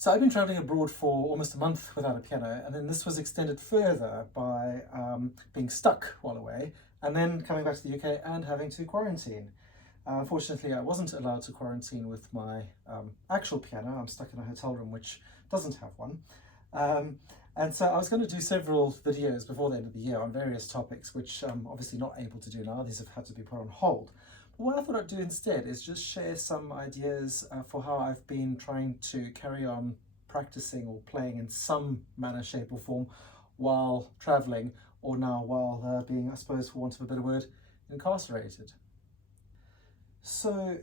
So I've been traveling abroad for almost a month without a piano, and then this was extended further by being stuck while away, and then coming back to the UK and having to quarantine. Unfortunately, I wasn't allowed to quarantine with my actual piano. I'm stuck in a hotel room which doesn't have one. And so I was going to do several videos before the end of the year on various topics, which I'm obviously not able to do now. These have had to be put on hold. But what I thought I'd do instead is just share some ideas for how I've been trying to carry on practicing or playing in some manner, shape or form while traveling, or now while being, I suppose, for want of a better word, incarcerated. So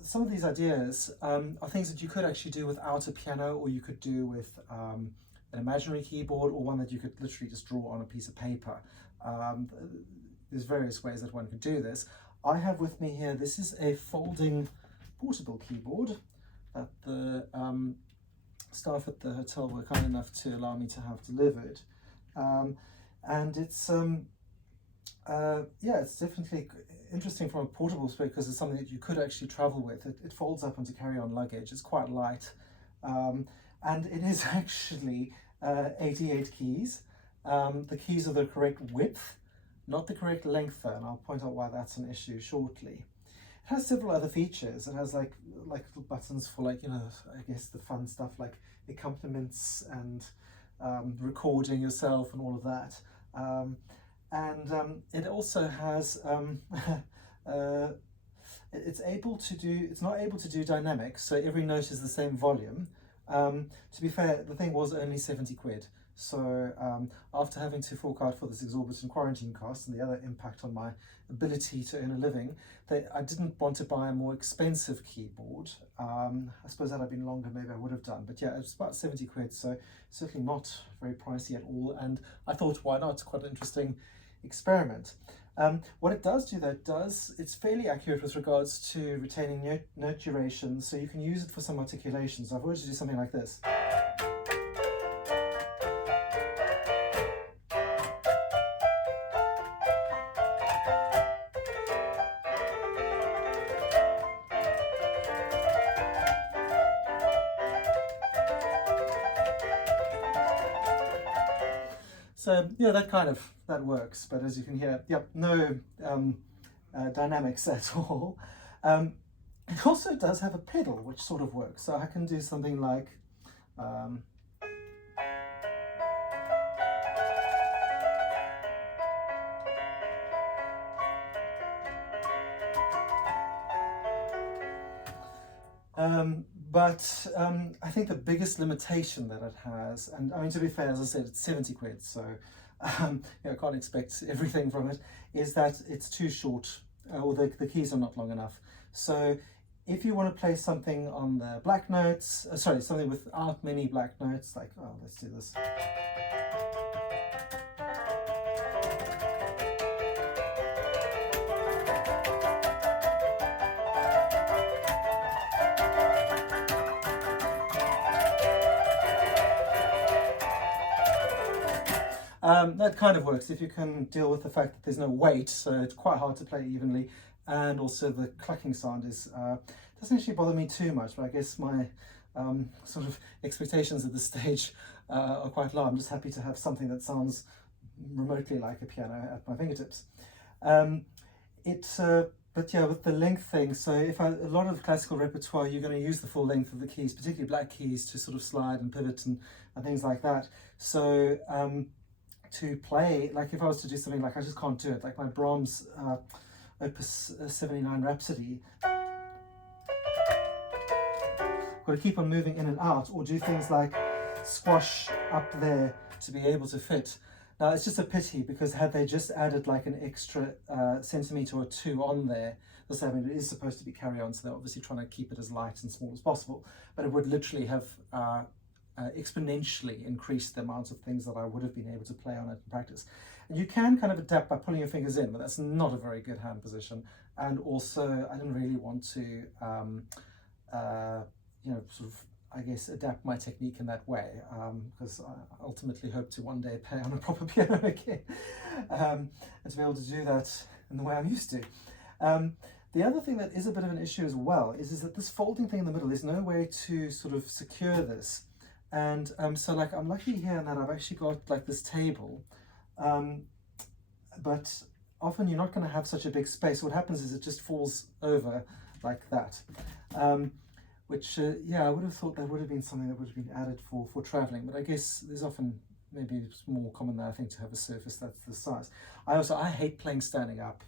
some of these ideas are things that you could actually do without a piano, or you could do with an imaginary keyboard, or one that you could literally just draw on a piece of paper. There's various ways that one could do this. I have with me here, this is a folding portable keyboard that the staff at the hotel were kind enough to allow me to have delivered. And it's yeah, it's definitely interesting from a portable perspective because it's something that you could actually travel with. It folds up onto carry-on luggage. It's quite light, and it is actually 88 keys. The keys are the correct width, not the correct length, and I'll point out why that's an issue shortly. It has several other features. It has like little buttons for, like, you know, I guess the fun stuff like accompaniments and recording yourself and all of that. And it also has it's not able to do dynamics, so every note is the same volume. To be fair, the thing was only 70 quid. So after having to fork out for this exorbitant quarantine cost and the other impact on my ability to earn a living, I didn't want to buy a more expensive keyboard. I suppose had I been longer, maybe I would have done. But yeah, it's about 70 quid, so certainly not very pricey at all. And I thought, why not? It's quite an interesting experiment. What it does do, though, it's fairly accurate with regards to retaining note duration, so you can use it for some articulation. So I've always do something like this. So yeah, that works. But as you can hear, yep, no dynamics at all. It also does have a pedal, which sort of works. So I can do something like but I think the biggest limitation that it has, and I mean, to be fair, as I said, it's 70 quid, so you know, I can't expect everything from it, is that it's too short, or the keys are not long enough. So if you want to play something on the black notes, something without many black notes, like, oh, let's do this. That kind of works if you can deal with the fact that there's no weight, so it's quite hard to play evenly, and also the clucking sound doesn't actually bother me too much, but I guess my sort of expectations at this stage are quite low. I'm just happy to have something that sounds remotely like a piano at my fingertips. But yeah, with the length thing, so a lot of classical repertoire, you're going to use the full length of the keys, particularly black keys, to sort of slide and pivot and things like that. So to play, like if I was to do something like, I just can't do it, like my Brahms Opus 79 Rhapsody, got to keep on moving in and out, or do things like squash up there to be able to fit. Now it's just a pity, because had they just added like an extra centimetre or two on there, I mean, it is supposed to be carry-on, so they're obviously trying to keep it as light and small as possible, but it would literally have exponentially increased the amount of things that I would have been able to play on it in practice. And you can kind of adapt by pulling your fingers in, but that's not a very good hand position. And also, I didn't really want to, you know, sort of, I guess, adapt my technique in that way, because I ultimately hope to one day play on a proper piano again, and to be able to do that in the way I'm used to. The other thing that is a bit of an issue as well is that this folding thing in the middle, there's no way to sort of secure this. And so like I'm lucky here in that I've actually got like this table, but often you're not going to have such a big space. What happens is it just falls over like that. Which, yeah, I would have thought that would have been something that would have been added for traveling, but I guess there's often, maybe it's more common than I think to have a surface that's the size. I hate playing standing up,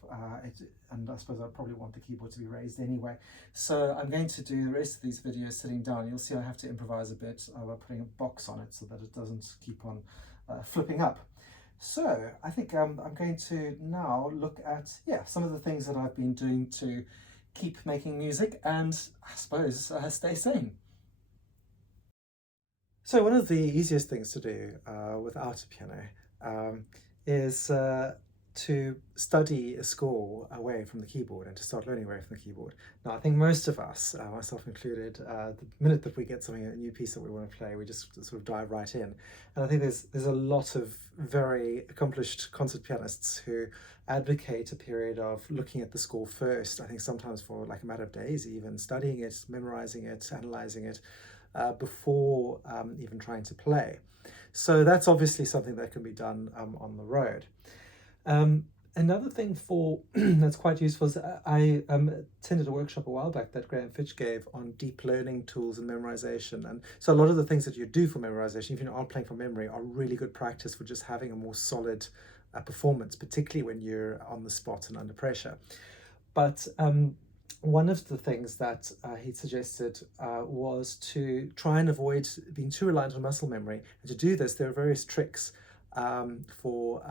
and I suppose I probably want the keyboard to be raised anyway. So I'm going to do the rest of these videos sitting down. You'll see I have to improvise a bit by putting a box on it so that it doesn't keep on flipping up. So I think I'm going to now look at, yeah, some of the things that I've been doing to keep making music and I suppose stay sane. So one of the easiest things to do without a piano is to study a score away from the keyboard and to start learning away from the keyboard. Now I think most of us, myself included, the minute that we get something, a new piece that we want to play, we just sort of dive right in. And I think there's a lot of very accomplished concert pianists who advocate a period of looking at the score first, I think sometimes for like a matter of days, even studying it, memorizing it, analyzing it, before even trying to play. So that's obviously something that can be done on the road. Another thing for that's quite useful is I attended a workshop a while back that Graham Fitch gave on deep learning tools and memorization. And so a lot of the things that you do for memorization, if you aren't playing from memory, are really good practice for just having a more solid performance, particularly when you're on the spot and under pressure. But one of the things that he suggested was to try and avoid being too reliant on muscle memory. And to do this, there are various tricks for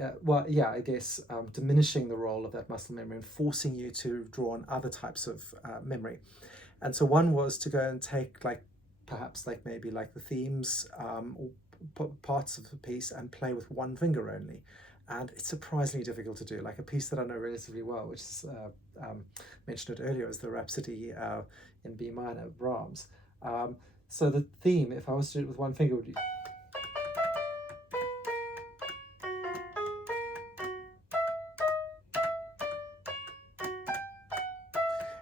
I guess diminishing the role of that muscle memory and forcing you to draw on other types of memory. And so one was to go and take perhaps maybe the themes or parts of the piece and play with one finger only. And it's surprisingly difficult to do. Like a piece that I know relatively well, which is mentioned it earlier, is the Rhapsody in B minor, Brahms. So the theme, if I was to do it with one finger, would be...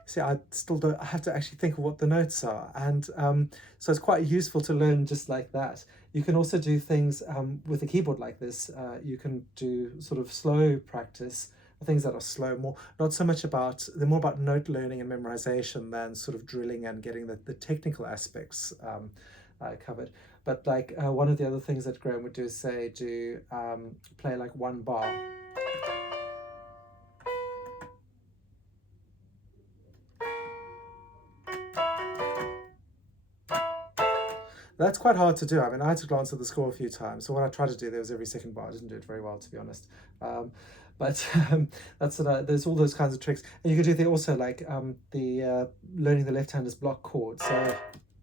See, I still don't, I have to actually think of what the notes are. And so it's quite useful to learn just like that. You can also do things with a keyboard like this. You can do sort of slow practice, things that are slow, more not so much about, they're more about note learning and memorization than sort of drilling and getting the technical aspects covered. But one of the other things that Graham would do is say, play like one bar. That's quite hard to do. I mean, I had to glance at the score a few times. So what I tried to do there was every second bar. I didn't do it very well, to be honest. But that's there's all those kinds of tricks. And you could do also learning the left-hander's block chord. So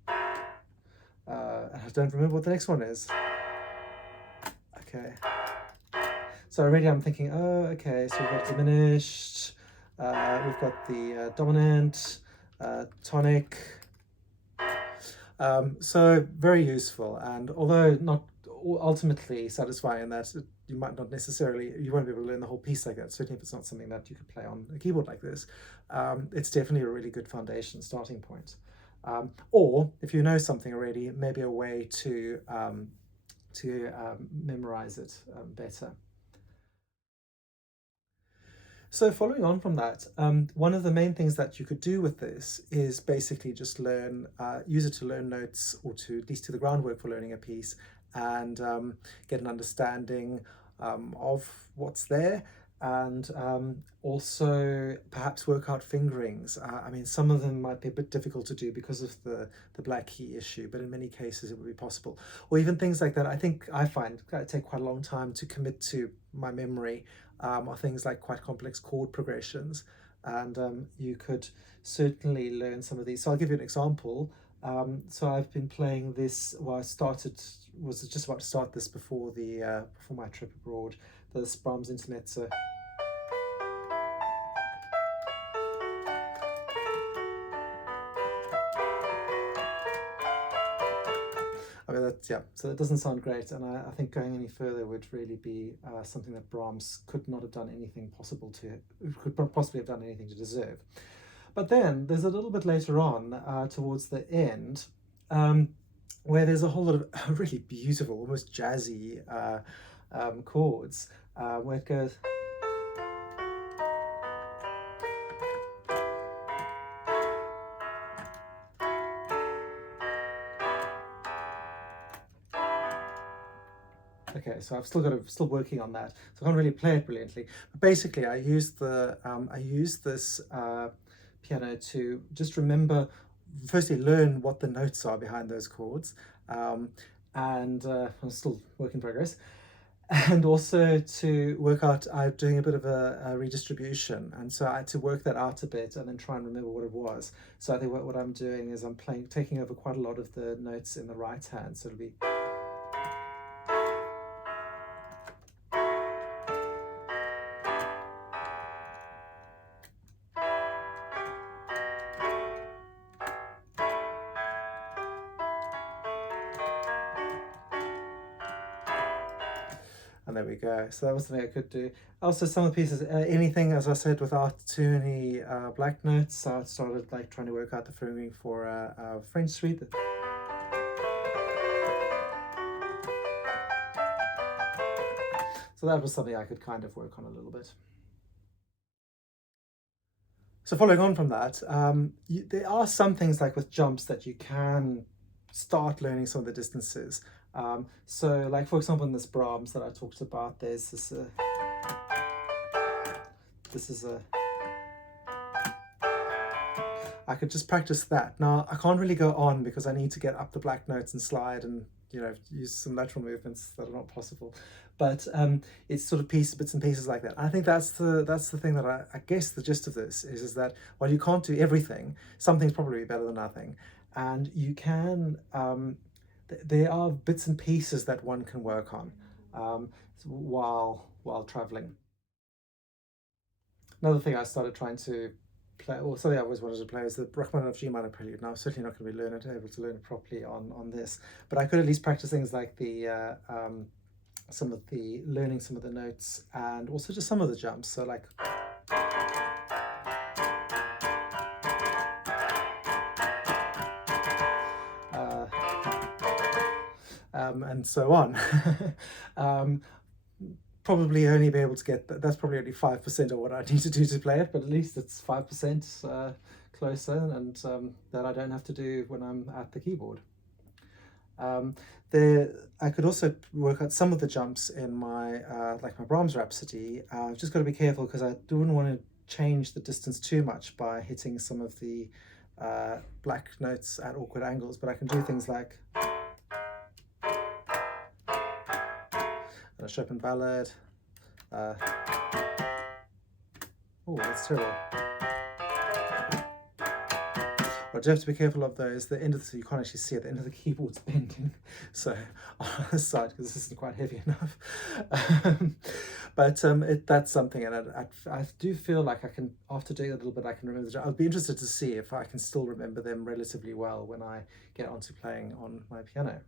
I don't remember what the next one is. Okay. So already I'm thinking, oh, okay, so we've got diminished, we've got the dominant, tonic. So very useful, and although not ultimately satisfying, that you might not necessarily, you won't be able to learn the whole piece like that, certainly if it's not something that you could play on a keyboard like this, it's definitely a really good foundation starting point. Or if you know something already, maybe a way to memorize it better. So following on from that, one of the main things that you could do with this is basically just use it to learn notes, or to at least do the groundwork for learning a piece, and get an understanding of what's there, and also perhaps work out fingerings. I mean, some of them might be a bit difficult to do because of the black key issue, but in many cases it would be possible. Or even things like that, I find take quite a long time to commit to my memory, are things like quite complex chord progressions, and you could certainly learn some of these. So I'll give you an example. So I've been playing this, well, was just about to start this before my trip abroad, the Brahms Intermezzo. I mean, yeah, so it doesn't sound great, and I think going any further would really be something that Brahms could not have done anything possible to, could possibly have done anything to deserve. But then there's a little bit later on, towards the end, where there's a whole lot of really beautiful, almost jazzy chords, where it goes. Okay, so I've still working on that, so I can't really play it brilliantly. But basically, I use this piano to just remember, firstly, learn what the notes are behind those chords, and I'm still work in progress, and also to work out. I'm doing a bit of a redistribution, and so I had to work that out a bit and then try and remember what it was. So I think what I'm doing is I'm taking over quite a lot of the notes in the right hand, so it'll be. And there we go. So that was something I could do. Also, some of the pieces, anything, as I said, without too many black notes. So I started like trying to work out the fingering for a French suite. So that was something I could kind of work on a little bit. So following on from that, there are some things like with jumps that you can start learning some of the distances. So like, for example, in this Brahms that I talked about, there's this is a, I could just practice that. Now I can't really go on because I need to get up the black notes and slide and, you know, use some lateral movements that are not possible. But it's sort of bits and pieces like that. I think that's the thing that I guess the gist of this is that while you can't do everything, something's probably better than nothing, and you can. There are bits and pieces that one can work on while traveling. Another thing I started trying to play, or something I always wanted to play, is the Rachmaninoff G minor prelude. Now I'm certainly not going to be able to learn it properly on this, but I could at least practice things like the learning some of the notes, and also just some of the jumps. So like. And so on. Probably only be able to get that's probably only 5% of what I need to do to play it, but at least it's 5% closer, and that I don't have to do when I'm at the keyboard. I could also work out some of the jumps in my like my Brahms Rhapsody. I've just got to be careful because I wouldn't want to change the distance too much by hitting some of the black notes at awkward angles, but I can do things like a Chopin ballad. Oh, that's terrible. What you have to be careful of though is the end of the, so you can't actually see it, the end of the keyboard's bending. So on this side, because this isn't quite heavy enough. But that's something, and I do feel like I can, after doing a little bit, I can remember. I'll be interested to see if I can still remember them relatively well when I get onto playing on my piano.